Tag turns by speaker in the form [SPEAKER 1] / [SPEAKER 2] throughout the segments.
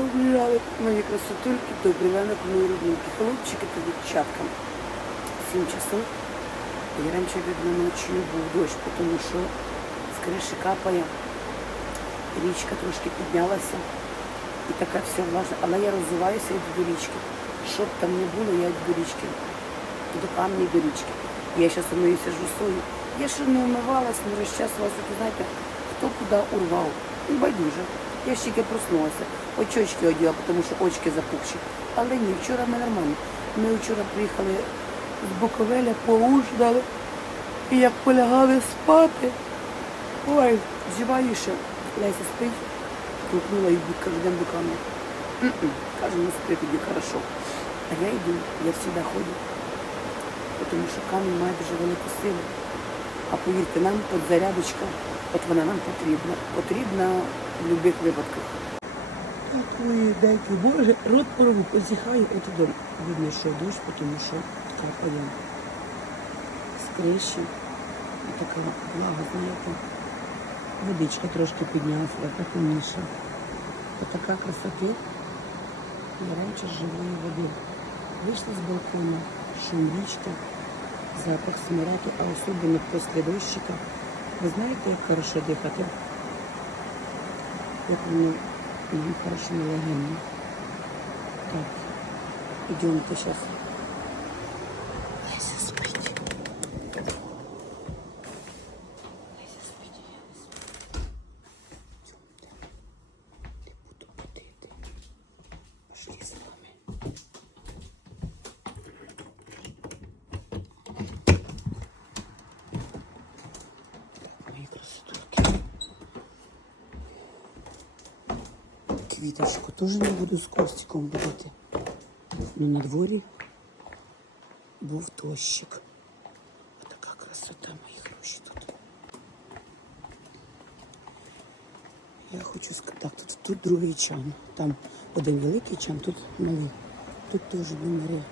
[SPEAKER 1] Обіжали мої красотульки, добрий ранок, мої рідненькі хлопчики та дівчатка. Сім часов. І раніше видно ночі був дощ, тому що з криші капає. Річка трошки піднялася. І така вся влажна. Але я роззуваюся і йду до річки. Що б там не було, я йду до річки. До камня і до річки. Я зараз умиюся жусою. Я ще не умивалась, не розчасувалася. Ви знаєте, хто куди урвав. Ну, байдуже. Я ж тільки проснулася. Очочки оділа, тому що очки запухші. Але ні, вчора ми нормально. Ми вчора приїхали з Буковеля, поуждали. І як полягали спати. Ой, зіваю ще. Леся спить, крупнула і кажу, йдемо до. М-м. Кажу, ну спи тоді хорошо. А я йду, я завжди ходжу. Тому що камінь має дуже велику силу. А повірте, нам підзарядочка, от вона нам потрібна. Потрібна в будь-яких випадках. Так, ой, Боже, рот порву, позіхаю, от іде. Видно, що дощ, тому що капає з криші. І така влага, знаєте. Водичка трошки піднялася, так. Та така красоти. Я раніше живої води. Вийшла з балкона, шум річки, запах смарату, а особливо після дощика. Ви знаєте, як хорошо дихати? Як мне хорошо на легені. Так, идемте сейчас. Леся спить. Леся спить, я не сплю. Идемте. Не буду будити. Пошли з нами. Так, мої красотульки. Квіточку теж не буду з Костиком будити. Ну на дворі був дощик. Така красота, мої гроші тут. Я хочу сказати, так, тут, тут другий чан. Там один великий чан, тут малий. Тут теж номери.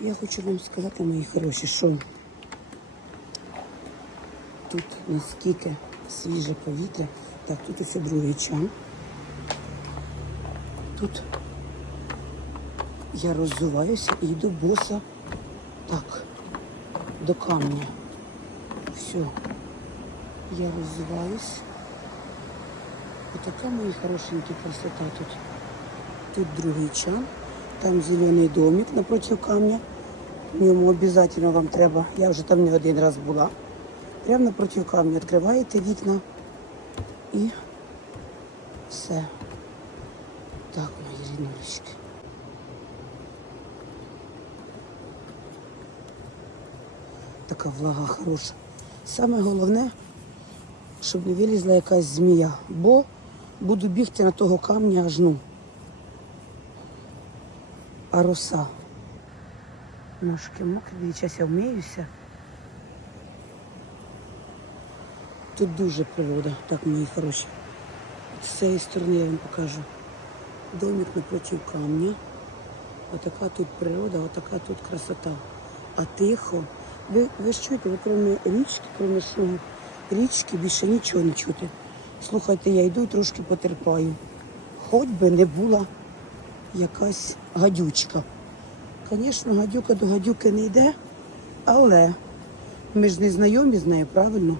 [SPEAKER 1] Я хочу вам сказати, мої хороші, що тут наскільки свіже повітря. Так, тут ось другий чан. Тут я роззуваюся і йду боса так, до камня. Все. Я роззуваюсь. Отака мої хорошенькі красота тут. Тут другий чан, там зелений домик напротив камня. В ньому обов'язково вам треба, я вже там не один раз була. Прямо напротив камня відкриваєте вікна і все. Так, мої ріднулечки. Така влага хороша. Саме головне, щоб не вилізла якась змія, бо буду бігти на того камня аж ну. А роса. Ножки мокрі, зараз я вмиюся. Тут дуже природа, так, мої хороші. З цієї сторони я вам покажу. Домик напротив камня. Отака тут природа, отака тут красота. А тихо. Ви, ви ж чуєте, ви крім річки, крім шуму річки, більше нічого не чути. Слухайте, я йду трошки потерпаю. Хоч би не була якась гадючка. Звісно, гадюка до гадюки не йде, але ми ж не знайомі з нею, правильно?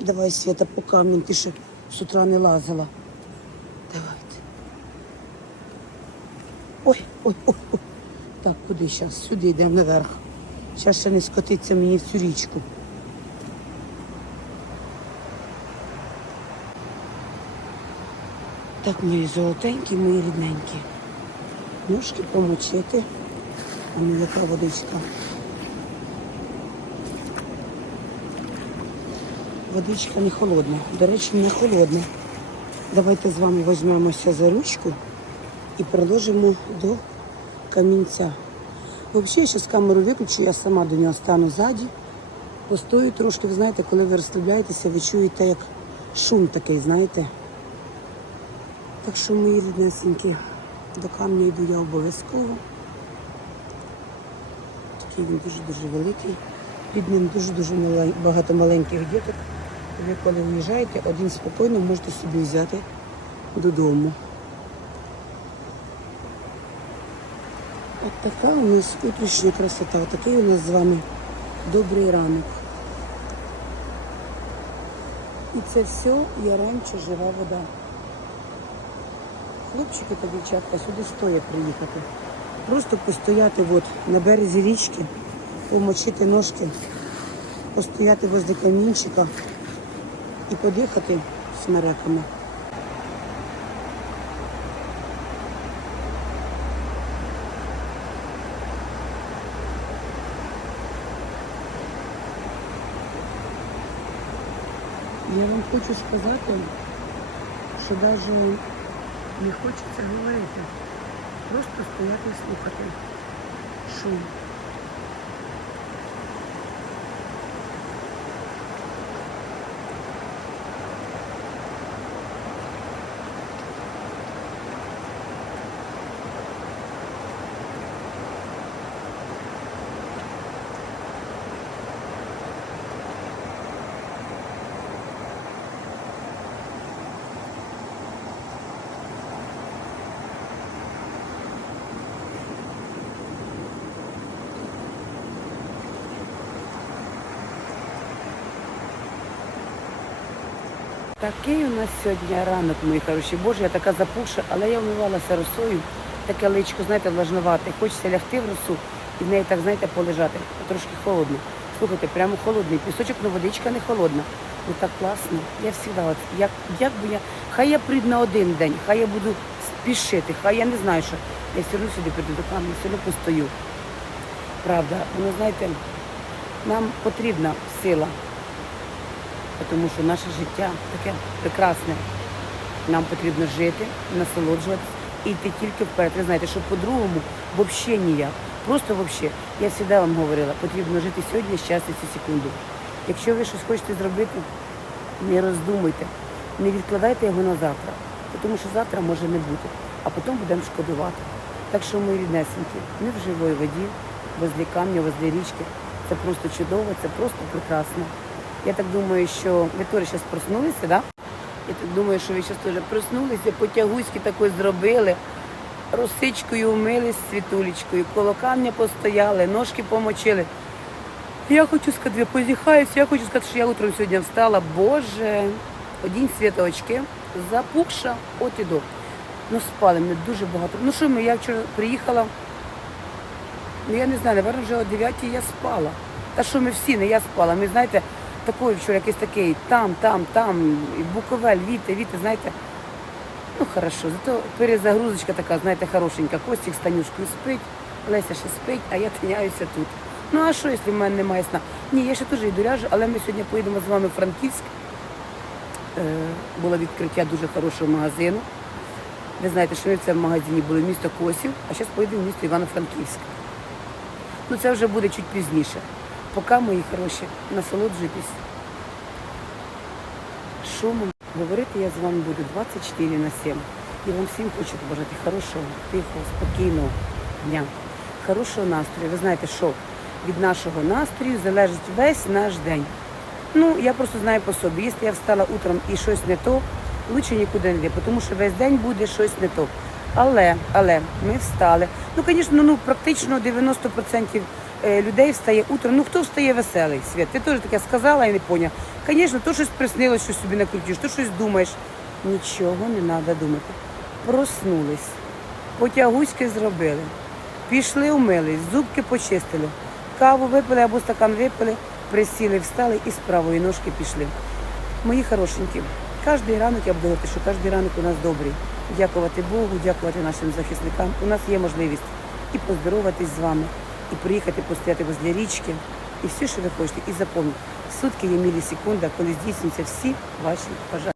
[SPEAKER 1] Давай, Свята, по камінь, ти ще з утра не лазила. Давайте. Ой, ой, ой. Так, куди зараз? Сюди йдемо наверх. Зараз ще не скотиться мені в цю річку. Так, мої золотенькі, мої рідненькі. Ножки помочити. А ну яка водичка. Водичка не холодна. До речі, не холодна. Давайте з вами візьмемося за ручку і приложимо до камінця. Взагалі, я зараз камеру виключу, я сама до нього стану ззаді. Постою трошки, ви знаєте, коли ви розслабляєтеся, ви чуєте, як шум такий, знаєте. Так що, мої ріднесенькі, до камня йду я обов'язково. Такий він дуже-дуже великий. Під ним дуже-дуже багато маленьких діток. Ви коли виїжджаєте, один спокійно можете собі взяти додому. Така у нас утрішня красота. Такий у нас з вами добрий ранок. І це все Яремче жива вода. Хлопчики та дівчатка сюди стоять приїхати. Просто постояти от, на березі річки, помочити ножки, постояти возле камінчика і подихати смереками. Я вам хочу сказати, що навіть не хочеться говорити. Просто стояти і слухати шум. Такий у нас сьогодні ранок, мої хороші. Боже, я така запухша, але я вмивалася росою. Таке личко, знаєте, влажновате. Хочеться лягти в росу і в неї так, знаєте, полежати. Трошки холодно. Слухайте, прямо холодний. Пісочок, ну водичка не холодна. Ну так класно. Я завжди, от, як, як би я, хай я прийду на один день, хай я буду спішити, хай я не знаю, що. Я все одно сюди прийду до камня, все одно постою. Правда, воно, знаєте, нам потрібна сила тому що наше життя таке прекрасне. Нам потрібно жити, насолоджуватися і йти тільки вперед. Ви знаєте, що по-другому взагалі ніяк. Просто взагалі. Я завжди вам говорила, потрібно жити сьогодні, щастя цю секунду. Якщо ви щось хочете зробити, не роздумуйте, не відкладайте його на завтра, тому що завтра може не бути, а потім будемо шкодувати. Так що, мої ріднесенькі, ми в живої воді, возле камня, возле річки. Це просто чудово, це просто прекрасно. Я так думаю, що ви теж зараз проснулися, да? Я так думаю, що ви зараз теж проснулися, потягуськи такої зробили, росичкою вмились світулечкою, коло камня постояли, ножки помочили. Я хочу сказати, я позіхаюся, я хочу сказати, що я утром сьогодні встала, боже, одінь світочки, запухша, от і до. Ну спали ми дуже багато. Ну що ми, я вчора приїхала, ну я не знаю, напевно, вже о 9 я спала. Та що ми всі, не я спала. Ми, знаєте, такий вчора якийсь такий там, там, там, і Буковель, Віта, Віта, знаєте. Ну хорошо, зато перезагрузочка така, знаєте, хорошенька. Костік з Танюшкою спить, Леся ще спить, а я тиняюся тут. Ну а що, якщо в мене немає сна? Ні, я ще теж йду ляжу, але ми сьогодні поїдемо з вами в Франківськ. Е, було відкриття дуже хорошого магазину. Ви знаєте, що ми в цьому магазині були місто Косів, а зараз поїдемо в місто Івано-Франківськ. Ну це вже буде чуть пізніше. Поки, мої хороші, насолоджуйтесь шумом. Говорити я з вами буду 24 на 7. І вам всім хочу побажати хорошого, тихого, спокійного дня, хорошого настрою. Ви знаєте, що від нашого настрою залежить весь наш день. Ну, я просто знаю по собі, якщо я встала утром і щось не то, лучше нікуди не йти, тому що весь день буде щось не то. Але, але ми встали. Ну, звісно, ну практично 90% е, людей встає утром. Ну хто встає веселий? Свят? Ти теж таке сказала і не поняв. Звісно, то щось приснилось, що собі накрутиш, то щось думаєш. Нічого не треба думати. Проснулись, потягуськи зробили, пішли, умились, зубки почистили, каву випили або стакан випили, присіли, встали і з правої ножки пішли. Мої хорошенькі, кожен ранок я буду говорити, що кожен ранок у нас добрий. Дякувати Богу, дякувати нашим захисникам. У нас є можливість і поздороватись з вами, і приїхати постояти возле річки, і все, що ви хочете. І запам'ятайте, сутки є мілісекунда, коли здійснюються всі ваші бажання.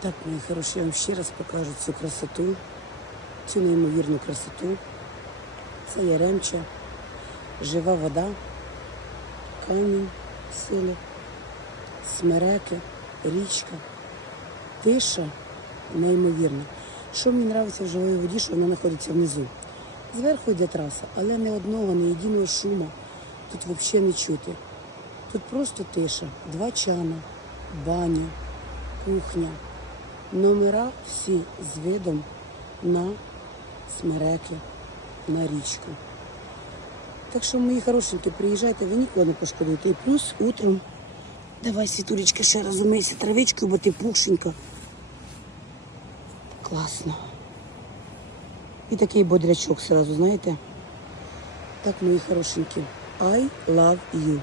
[SPEAKER 1] Так, мої хороші, я вам ще раз покажу цю красоту, цю неймовірну красоту. Це Яремча, жива вода, камінь, сили, смереки, річка, тиша неймовірна. Що мені подобається в живої воді, що вона знаходиться внизу. Зверху йде траса, але не одного, не єдиного шуму тут взагалі не чути. Тут просто тиша, два чана, баня, кухня, номера всі з видом на смереки, на річку. Так що, мої хорошенькі, приїжджайте, ви ніколи не пошкодуєте. І плюс утром. Давай, Світулечка, ще раз травичкою, бо ти пушенька. Класно. І такий бодрячок сразу, знаєте? Так, мої хорошенькі. I love you.